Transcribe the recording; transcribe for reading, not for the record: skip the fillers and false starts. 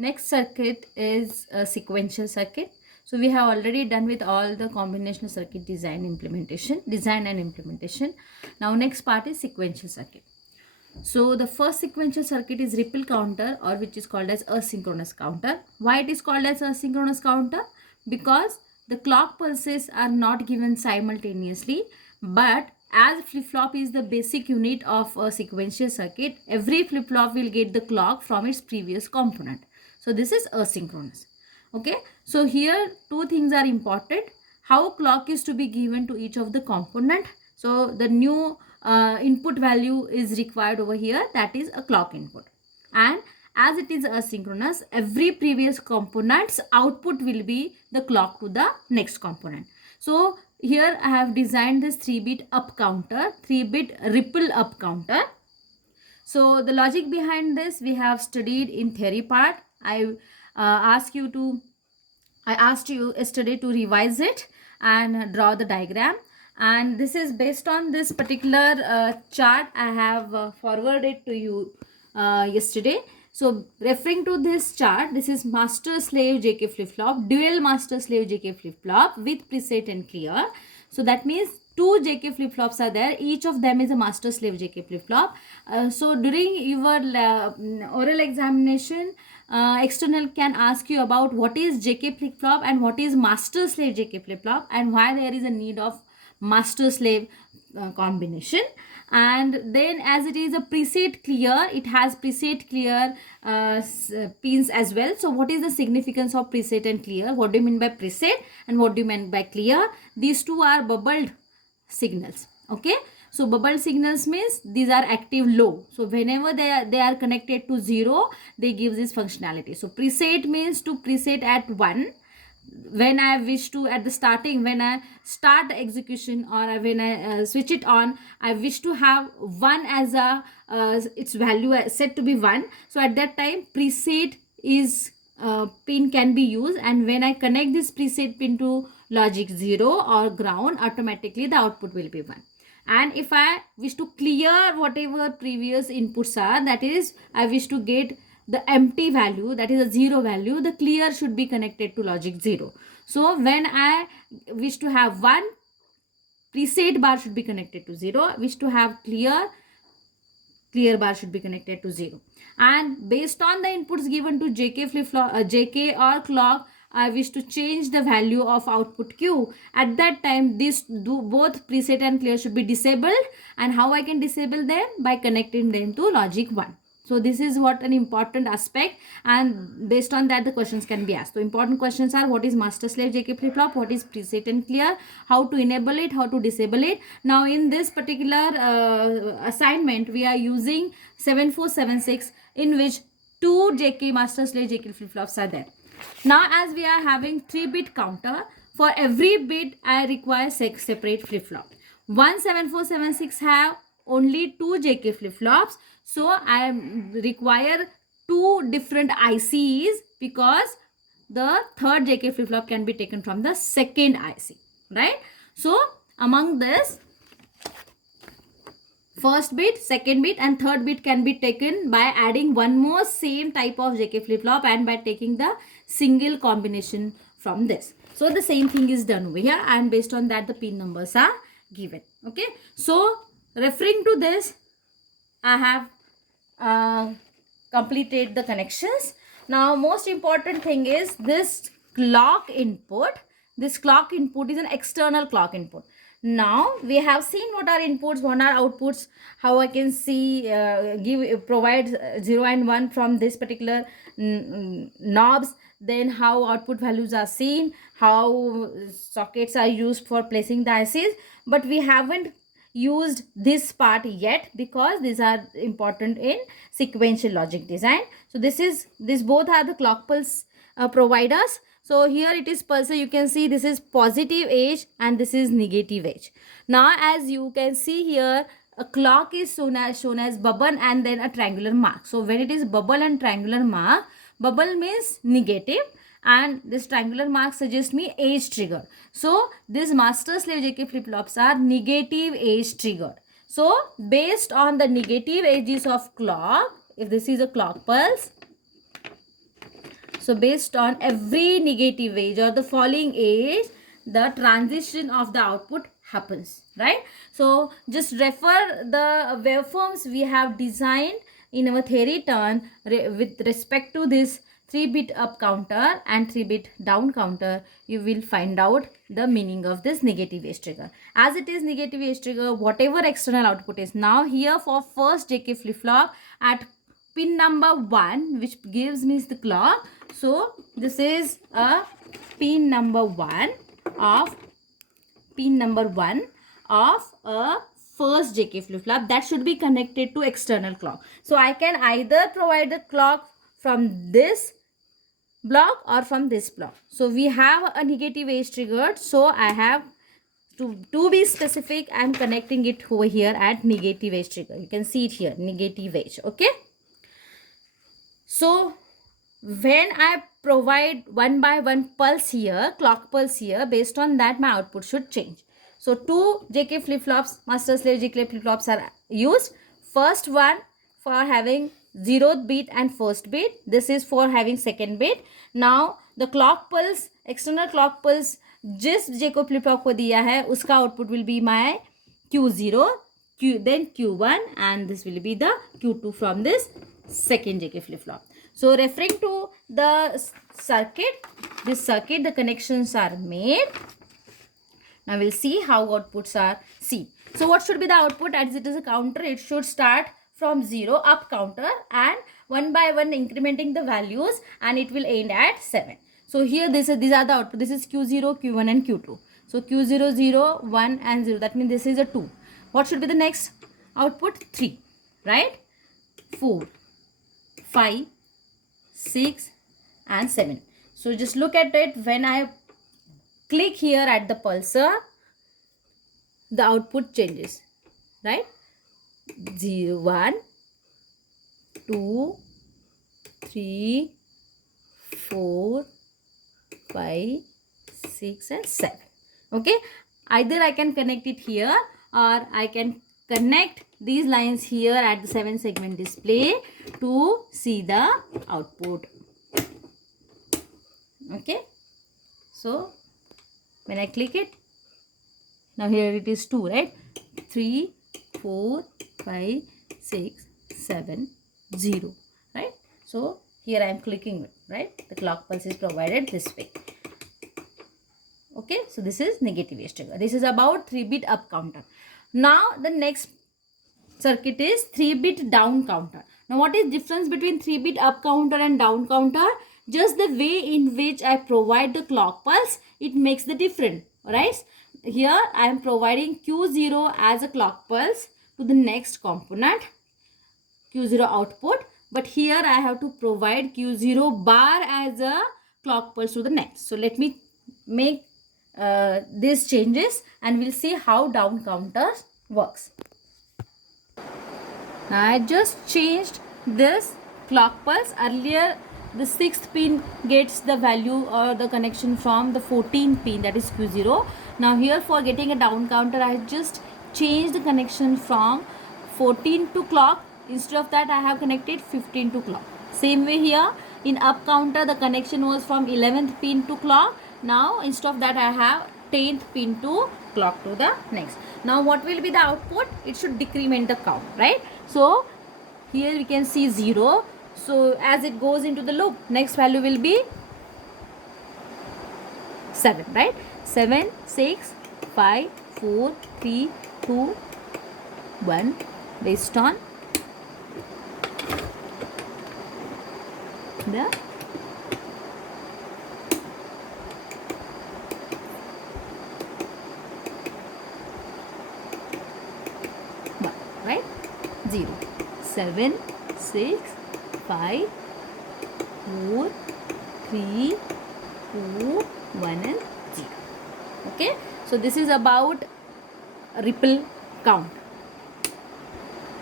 Next circuit is a sequential circuit. So we have already done with all the combinational circuit design and implementation. Now next part is sequential circuit. So the first sequential circuit is ripple counter, or which is called as asynchronous counter. Why it is called as asynchronous counter? Because the clock pulses are not given simultaneously, but as flip-flop is the basic unit of a sequential circuit, every flip-flop will get the clock from its previous component. So this is asynchronous. Okay, so here two things are important: how clock is to be given to each of the component. So the new input value is required over here, that is a clock input, and as it is asynchronous, every previous component's output will be the clock to the next component. So here I have designed this 3-bit up counter, 3-bit ripple up counter. So the logic behind this we have studied in theory part. Asked you yesterday to revise it and draw the diagram, and this is based on this particular chart I have forwarded to you yesterday. So referring to this chart, this is master slave JK flip flop, dual master slave JK flip flop with preset and clear. So that means two JK flip flops are there, each of them is a master slave JK flip flop. So during your oral examination, external can ask you about what is JK flip flop and what is master slave JK flip flop, and why there is a need of master slave combination. And then as it is a preset clear, it has preset clear pins as well. So what is the significance of preset and clear? What do you mean by preset and what do you mean by clear? These two are bubbled signals. Okay, so bubble signals means these are active low. So whenever they are connected to 0, they give this functionality. So preset means to preset at 1. When I wish to, at the starting, when I start the execution or when I switch it on, I wish to have 1 as a its value set to be 1. So at that time preset is pin can be used, and when I connect this preset pin to logic 0 or ground, automatically the output will be 1. And if I wish to clear whatever previous inputs are, that is I wish to get the empty value, that is a 0 value, the clear should be connected to logic 0. So when I wish to have 1, preset bar should be connected to 0. Wish to have clear bar should be connected to 0. And based on the inputs given to JK flip flop, JK or clock, I wish to change the value of output Q. At that time, both preset and clear should be disabled. And how I can disable them? By connecting them to logic 1. So this is what an important aspect, and based on that the questions can be asked. So important questions are: what is master slave JK flip flop, what is preset and clear, how to enable it, how to disable it. Now in this particular assignment we are using 7476, in which 2 JK master slave JK flip flops are there. Now as we are having 3-bit counter, for every bit I require separate flip flop. 17476 have only 2 JK flip flops, so I require 2 different ICs, because the third JK flip flop can be taken from the second IC, right? So among this, first bit, second bit and third bit can be taken by adding one more same type of JK flip flop and by taking the single combination from this. So the same thing is done over here, and based on that the pin numbers are given. Okay, so referring to this, I have completed the connections. Now most important thing is this clock input. This clock input is an external clock input. Now we have seen what are inputs, what are outputs, how I can see provide 0 and 1 from this particular knobs, then how output values are seen, how sockets are used for placing the ICs, but we haven't used this part yet because these are important in sequential logic design. So this both are the clock pulse providers. So here it is pulse, you can see this is positive edge and this is negative edge. Now as you can see here, a clock is shown as bubble and then a triangular mark. So when it is bubble and triangular mark, bubble means negative and this triangular mark suggests me edge trigger. So this master slave JK flip flops are negative edge triggered. So based on the negative edges of clock, if this is a clock pulse, So based on every negative age or the falling age, the transition of the output happens, right? So just refer the waveforms we have designed in our theory turn with respect to this 3-bit up counter and 3-bit down counter. You will find out the meaning of this negative age trigger. As it is negative age trigger, whatever external output is, now here for first JK flip-flop at pin number 1, which gives me the clock. So this is a pin number 1 of a first JK flip-flop that should be connected to external clock. So I can either provide the clock from this block or from this block. So we have a negative age triggered. So I have to be specific, I am connecting it over here at negative age trigger. You can see it here, negative age. Okay. So when I provide 1 by 1 pulse here, clock pulse here, based on that my output should change. So 2 JK flip-flops, master slave JK flip-flops are used. First one for having 0th bit and first bit. This is for having second bit. Now the clock pulse, external clock pulse जिस JK flip-flop को दिया है उसका output will be my Q0, then Q1, and this will be the Q2 from this second JK flip-flop. So referring to the circuit, this circuit, the connections are made. Now we'll see how outputs are seen. So what should be the output? As it is a counter, it should start from 0 up counter and 1 by 1 incrementing the values, and it will end at 7. So here these are the output. This is Q0, Q1 and Q2. So Q0, 0, 1 and 0. That means this is a 2. What should be the next output? 3, right? 4, 5, 6 and 7. So just look at it. When I click here at the pulsar, the output changes, right? 0, 1, 2, 3, 4, 5, 6 and 7. Okay, either I can connect it here or I can connect these lines here at the 7 segment display to see the output. Okay, so when I click it, now here it is 2, right? 3, 4, 5, 6, 7, 0, right? So here I am clicking it, right? The clock pulse is provided this way. Okay, so this is negative age trigger. This is about 3-bit up counter. Now the next circuit is 3-bit down counter. Now what is difference between 3-bit up counter and down counter? Just the way in which I provide the clock pulse, it makes the difference, right? Here I am providing Q0 as a clock pulse to the next component, Q0 output, but here I have to provide Q0 bar as a clock pulse to the next. So let me make these changes and we'll see how down counter works. Now I just changed this clock pulse. Earlier the 6th pin gets the value or the connection from the 14th pin, that is Q0. Now here for getting a down counter, I just changed the connection from 14 to clock. Instead of that I have connected 15 to clock. Same way here in up counter the connection was from 11th pin to clock. Now instead of that I have 10th pin to clock to the next. Now what will be the output? It should decrement the count, right? So here we can see 0. So as it goes into the loop, next value will be 7, right? 7, 6, 5, 4, 3, 2, 1 based on the right? 0, 7, 6, 5, 4, 3, 2, 1 and 0. Okay, so this is about ripple count.